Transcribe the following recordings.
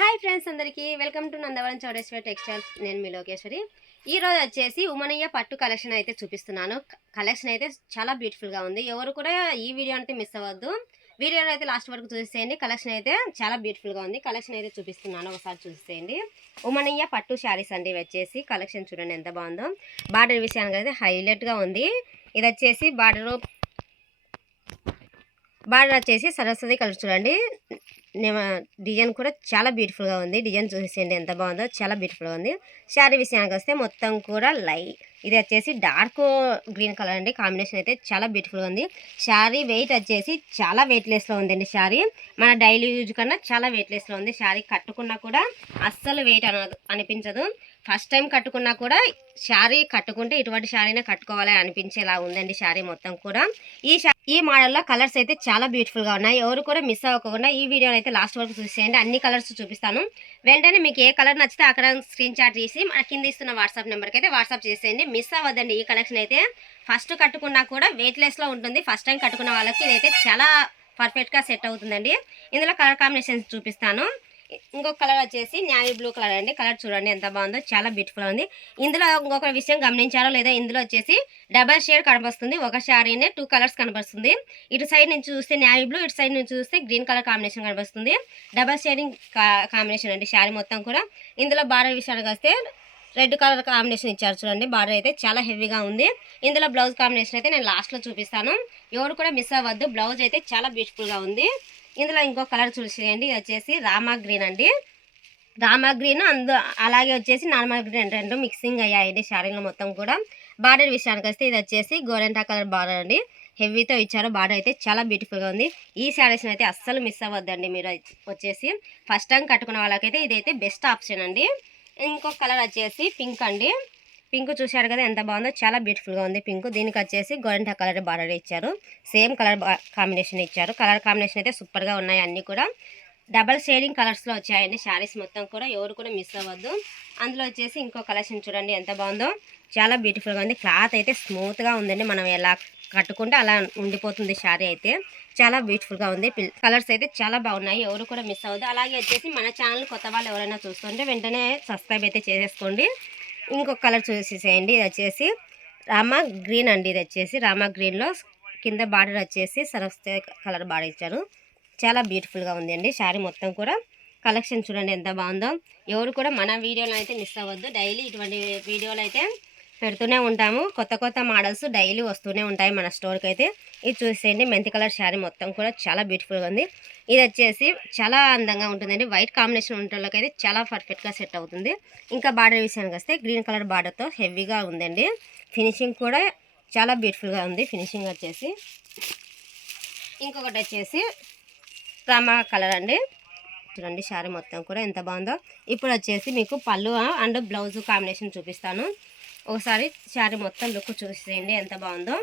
Hi friends అందరికీ welcome to Nandavaram Chowdeshwari textiles. నేను మీ లోకేశ్వరి. ఈ రోజు వచ్చేసి ఉమనయ్య పట్టు కలెక్షన్ అయితే చూపిస్తున్నాను. కలెక్షన్ అయితే చాలా బ్యూటిఫుల్గా ఉంది. ఎవరు కూడా ఈ వీడియో అయితే మిస్ అవ్వద్దు. వీడియోలో అయితే లాస్ట్ వరకు చూసేయండి. కలెక్షన్ అయితే చాలా బ్యూటిఫుల్గా ఉంది. కలెక్షన్ అయితే చూపిస్తున్నాను, ఒకసారి చూసేయండి. ఉమనయ్య పట్టు శారీస్ అండి వచ్చేసి. కలెక్షన్ చూడండి ఎంత బాగుందో. బార్డర్ విషయానికి అయితే హైలైట్గా ఉంది. ఇది వచ్చేసి బార్డర్ వచ్చేసి సరస్వతి కలర్ చూడండి. డిజైన్ కూడా చాలా బ్యూటిఫుల్గా ఉంది. డిజైన్ చూసేయండి ఎంత బాగుందో, చాలా బ్యూటిఫుల్గా ఉంది. శారీ విషయానికి వస్తే మొత్తం కూడా ఇది వచ్చేసి డార్క్ గ్రీన్ కలర్ అండి. కాంబినేషన్ అయితే చాలా బ్యూటిఫుల్గా ఉంది. శారీ వెయిట్ వచ్చేసి చాలా వెయిట్లెస్లో ఉందండి. శారీ మన డైలీ యూజ్ కన్నా చాలా వెయిట్లెస్లో ఉంది. శారీ కట్టుకున్నా కూడా అస్సలు వెయిట్ అనిపించదు. ఫస్ట్ టైం కట్టుకున్నా కూడా శారీ కట్టుకుంటే ఇటువంటి శారీనే కట్టుకోవాలి అనిపించేలా ఉందండి శారీ మొత్తం కూడా. ఈ మోడల్లో కలర్స్ అయితే చాలా బ్యూటిఫుల్గా ఉన్నాయి. ఎవరు కూడా మిస్ అవ్వకుండా ఈ వీడియోని అయితే లాస్ట్ వరకు చూసేయండి. అన్ని కలర్స్ చూపిస్తాను. వెంటనే మీకు ఏ కలర్ నచ్చితే అక్కడ స్క్రీన్ షాట్ తీసి మన కింద ఇస్తున్న వాట్సాప్ నెంబర్కి అయితే వాట్సాప్ చేసేయండి. మిస్ అవ్వద్దండి. ఈ కలెక్షన్ అయితే ఫస్ట్ కట్టుకున్నా కూడా వెయిట్లెస్లో ఉంటుంది. ఫస్ట్ టైం కట్టుకున్న వాళ్ళకి ఇదైతే చాలా పర్ఫెక్ట్గా సెట్ అవుతుందండి. ఇందులో కలర్ కాంబినేషన్స్ చూపిస్తాను. ఇంకొక కలర్ వచ్చేసి నేవీ బ్లూ కలర్ అండి. కలర్ చూడండి ఎంత బాగుందో, చాలా బ్యూటిఫుల్ ఉంది. ఇందులో ఇంకొక విషయం గమనించారో లేదా, ఇందులో వచ్చేసి డబల్ షేడ్ కనిపిస్తుంది. ఒక శారీనే 2 కలర్స్ కనిపిస్తుంది. ఇటు సైడ్ నుంచి చూస్తే నేవీ బ్లూ, ఇటు సైడ్ నుంచి చూస్తే గ్రీన్ కలర్ కాంబినేషన్ కనిపిస్తుంది. డబల్ షేడింగ్ కాంబినేషన్ అండి శారీ మొత్తం కూడా. ఇందులో బార్డర్ విషయానికి వస్తే రెడ్ కలర్ కాంబినేషన్ ఇచ్చారు చూడండి. బార్డర్ అయితే చాలా హెవీగా ఉంది. ఇందులో బ్లౌజ్ కాంబినేషన్ అయితే నేను లాస్ట్లో చూపిస్తాను. ఎవరు కూడా మిస్ అవ్వద్దు. బ్లౌజ్ అయితే చాలా బ్యూటిఫుల్గా ఉంది. ఇందులో ఇంకో కలర్ చూసేయండి. ఇది వచ్చేసి రామా గ్రీన్ అండి. రామా గ్రీన్ అలాగే వచ్చేసి నార్మల్ గ్రీన్ రెండు మిక్సింగ్ అయ్యాయండి శారీలో మొత్తం కూడా. బార్డర్ విషయానికి వస్తే ఇది వచ్చేసి గోరెంటా కలర్ బార్డర్ అండి. హెవీతో ఇచ్చారు. బార్డర్ అయితే చాలా బ్యూటిఫుల్గా ఉంది. ఈ శారీస్ని అయితే అస్సలు మిస్ అవ్వద్దండి. మీరు వచ్చేసి ఫస్ట్ టైం కట్టుకున్న వాళ్ళకైతే ఇదైతే బెస్ట్ ఆప్షన్ అండి. ఇంకొక కలర్ వచ్చేసి పింక్ అండి. పింక్ చూశారు కదా ఎంత బాగుందో, చాలా బ్యూటిఫుల్గా ఉంది పింక్. దీనికి వచ్చేసి గోరెంటా కలర్ బార్డర్ ఇచ్చారు. సేమ్ కలర్ కాంబినేషన్ ఇచ్చారు. కలర్ కాంబినేషన్ అయితే సూపర్గా ఉన్నాయి. అన్నీ కూడా డబల్ షేడింగ్ కలర్స్లో వచ్చాయండి శారీస్ మొత్తం కూడా. ఎవరు కూడా మిస్ అవ్వద్దు. అందులో వచ్చేసి ఇంకో కలెక్షన్ చూడండి ఎంత బాగుందో, చాలా బ్యూటిఫుల్గా ఉంది. క్లాత్ అయితే స్మూత్గా ఉందండి. మనం ఎలా కట్టుకుంటే అలా ఉండిపోతుంది శారీ అయితే. చాలా బ్యూటిఫుల్గా ఉంది. కలర్స్ అయితే చాలా బాగున్నాయి. ఎవరు కూడా మిస్ అవ్వద్దు. అలాగే వచ్చేసి మన ఛానల్ కొత్త వాళ్ళు ఎవరైనా చూస్తుంటే వెంటనే సబ్స్క్రైబ్ అయితే చేసేసుకోండి. ఇంకొక కలర్ చూసేసేయండి. ఇది వచ్చేసి రామా గ్రీన్ అండి. ఇది వచ్చేసి రామా గ్రీన్లో కింద బార్డర్ వచ్చేసి సరస్వతి కలర్ బార్డర్ ఇచ్చారు. చాలా బ్యూటిఫుల్గా ఉంది అండి శారీ మొత్తం కూడా. కలెక్షన్ చూడండి ఎంత బాగుందో. ఎవరు కూడా మన వీడియోలో అయితే మిస్ అవ్వద్దు. డైలీ ఇటువంటి వీడియోలు అయితే పెడుతూనే ఉంటాము. కొత్త కొత్త మోడల్స్ డైలీ వస్తూనే ఉంటాయి మన స్టోర్కి అయితే. ఇది చూసేయండి. మెంతి కలర్ శారీ మొత్తం కూడా చాలా బ్యూటిఫుల్గా ఉంది. ఇది వచ్చేసి చాలా అందంగా ఉంటుందండి. వైట్ కాంబినేషన్ ఉండేళ్ళకి అయితే చాలా పర్ఫెక్ట్గా సెట్ అవుతుంది. ఇంకా బార్డర్ విషయానికి వస్తే గ్రీన్ కలర్ బార్డర్తో హెవీగా ఉందండి. ఫినిషింగ్ కూడా చాలా బ్యూటిఫుల్గా ఉంది. ఫినిషింగ్ వచ్చేసి ఇంకొకటి వచ్చేసి రామా కలర్ అండి. చూడండి శారీ మొత్తం కూడా ఎంత బాగుందో. ఇప్పుడు వచ్చేసి మీకు పళ్ళు అండ్ బ్లౌజ్ కాంబినేషన్ చూపిస్తాను. ఒకసారి శారీ మొత్తం లుక్ చూసేయండి ఎంత బాగుందో.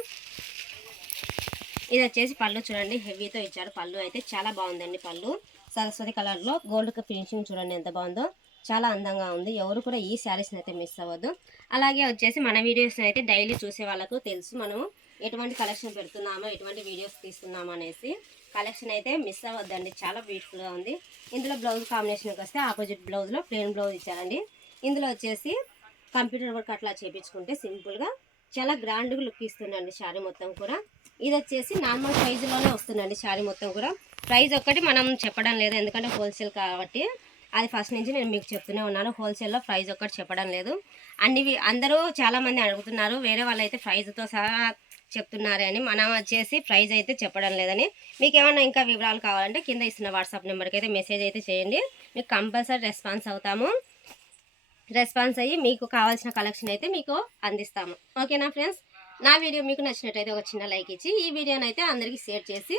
ఇది వచ్చేసి పళ్ళు చూడండి, హెవీతో ఇచ్చారు. పళ్ళు అయితే చాలా బాగుందండి. పళ్ళు సరస్వతి కలర్లో గోల్డ్ ఫినిషింగ్ చూడండి ఎంత బాగుందో, చాలా అందంగా ఉంది. ఎవరు కూడా ఈ శారీస్ని అయితే మిస్ అవ్వద్దు. అలాగే వచ్చేసి మన వీడియోస్ని అయితే డైలీ చూసే వాళ్ళకు తెలుసు మనము ఎటువంటి కలెక్షన్ పెడుతున్నామో, ఎటువంటి వీడియోస్ తీస్తున్నామో అనేసి. కలెక్షన్ అయితే మిస్ అవ్వద్దండి. చాలా బ్యూటిఫుల్గా ఉంది. ఇందులో బ్లౌజ్ కాంబినేషన్కి వస్తే ఆపోజిట్ బ్లౌజ్లో ప్లెయిన్ బ్లౌజ్ ఇచ్చారండి. ఇందులో వచ్చేసి కంప్యూటర్ వర్క్ అట్లా చేయించుకుంటే సింపుల్గా చాలా గ్రాండ్గా లుక్ ఇస్తుందండి శారీ మొత్తం కూడా. ఇది వచ్చేసి నార్మల్ ప్రైజ్లోనే వస్తుందండి శారీ మొత్తం కూడా. ప్రైజ్ ఒక్కటి మనం చెప్పడం లేదు, ఎందుకంటే హోల్సేల్ కాబట్టి. అది ఫస్ట్ నుంచి నేను మీకు చెప్తూనే ఉన్నాను. హోల్సేల్లో ప్రైజ్ ఒక్కటి చెప్పడం లేదు. అందరూ చాలామంది అడుగుతున్నారు, వేరే వాళ్ళు అయితే ప్రైజ్తో సహా చెప్తున్నారని. మనం వచ్చేసి ప్రైజ్ అయితే చెప్పడం లేదని. మీకు ఏమైనా ఇంకా వివరాలు కావాలంటే కింద ఇస్తున్న వాట్సాప్ నెంబర్కి అయితే మెసేజ్ అయితే చేయండి. మీకు కంపల్సరీ రెస్పాన్స్ అవుతాము. రెస్పాన్స్ అయ్యి మీకు కావాల్సిన కలెక్షన్ అయితే మీకు అందిస్తాము. ఓకేనా ఫ్రెండ్స్? నా వీడియో మీకు నచ్చినట్టయితే ఒక చిన్న లైక్ ఇచ్చి ఈ వీడియోని అయితే అందరికీ షేర్ చేసి